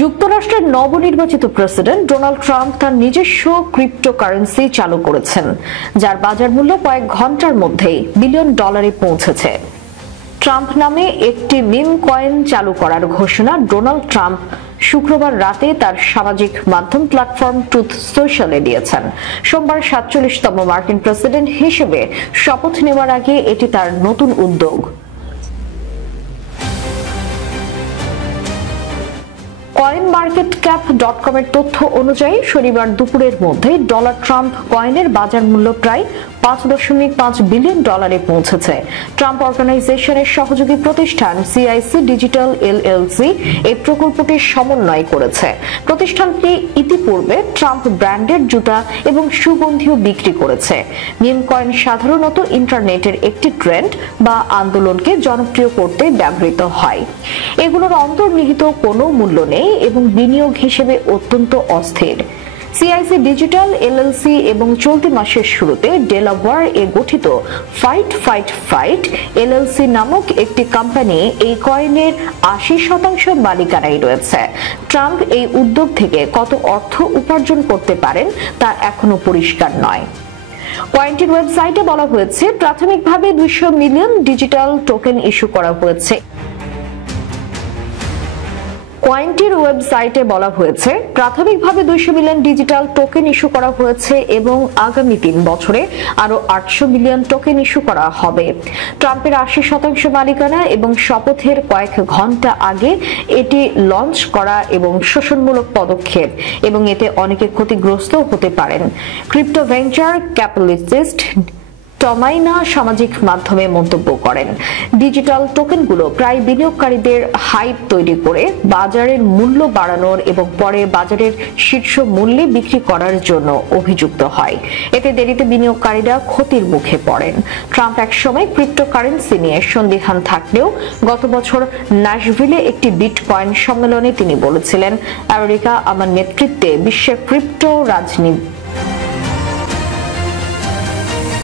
যুক্তরাষ্ট্রের নবনির্বাচিত president Donald Trump তার নিজস্ব ক্রিপ্টোকারেন্সি চালু করেছেন, যার বাজার মূল্য কয়েক ঘন্টার মধ্যেই বিলিয়ন ডলারে পৌঁছেছে। ট্রাম্প নামে একটি মিম কয়েন চালু করার ঘোষণা ডোনাল্ড ট্রাম্প শুক্রবার রাতে তার সামাজিক মাধ্যম প্ল্যাটফর্ম ট্রুথ সোশ্যালে দিয়েছেন। সোমবার ৪৭তম মার্কিন প্রেসিডেন্ট হিসেবে শপথ নেওয়ার আগে এটি তার নতুন উদ্যোগ। coinmarketcap.com এর তথ্য অনুযায়ী শনিবার দুপুরের মধ্যে ডলার ট্রাম্প কয়েনের বাজার মূল্য প্রায় ৫.৫ বিলিয়ন ডলারে পৌঁছেছে। ট্রাম্প অর্গানাইজেশনের সহযোগী প্রতিষ্ঠান সিআইসি ডিজিটাল এলএলসি এই প্রকল্পটির সমন্বয় করেছে। প্রতিষ্ঠানটি ইতিপূর্বে ট্রাম্প ব্র্যান্ডের জুতা এবং সুগন্ধিও বিক্রি করেছে। মিম কয়েন সাধারণত ইন্টারনেটের একটি ট্রেন্ড বা আন্দোলনকে জনপ্রিয় করতে ব্যবহৃত হয়। এগুলোর অন্তর্নিহিত কোনো মূল্য নেই এবং বিনিয়োগ হিসেবে অত্যন্ত অস্থির। সিআইসি ডিজিটাল এলএলসি এবং চলতি মাসের শুরুতে ডেলাওয়্যার এ গঠিত ফাইট এলএলসি নামক একটি কোম্পানি এই কয়েনের ৮০% মালিকানায় রয়েছে। ট্রাম্প এই উদ্যোগ থেকে কত অর্থ উপার্জন করতে পারেন তা এখনো পরিষ্কার নয়। কয়েনটির ওয়েবসাইটে বলা হয়েছে প্রাথমিকভাবে ২০০ মিলিয়ন ডিজিটাল টোকেন ইস্যু করা হয়েছে। কয়েনটির ওয়েবসাইটে বলা হয়েছে প্রাথমিকভাবে ২০০ মিলিয়ন ডিজিটাল টোকেন ইস্যু করা হয়েছে এবং আগামী ৩ বছরে আরো ৮০০ মিলিয়ন টোকেন ইস্যু করা হবে। ট্রাম্পের ৮০% মালিকানা এবং শপথের কয়েক ঘন্টা আগে এটি লঞ্চ করা এবং শোষণমূলক পদক্ষেপ এবং এতে অনেকে ক্ষতিগ্রস্ত হতে পারেন। ক্রিপ্টো ভেঞ্চার ক্যাপিটালিস্ট টমাইনা সামাজিক মাধ্যমে মন্তব্য করেন, ডিজিটাল টোকেনগুলো প্রায় বিনিয়োগকারীদের হাইপ তৈরি করে বাজারের মূল্য বাড়ানোর এবং পরে বাজারের শীর্ষ মূল্যে বিক্রি করার জন্য অভিযুক্ত হয়। এতে দেরিতে বিনিয়োগকারীরা ক্ষতির মুখে পড়েন। ট্রাম্প একসময় ক্রিপ্টোকারেন্সি নিয়ে সন্দিহান থাকলেও গত বছর ন্যাশভিলে একটি বিটকয়েন সম্মেলনে তিনি বলেছিলেন, আমেরিকা আমার নেতৃত্বে বিশ্বের ক্রিপ্টো রাজনীতি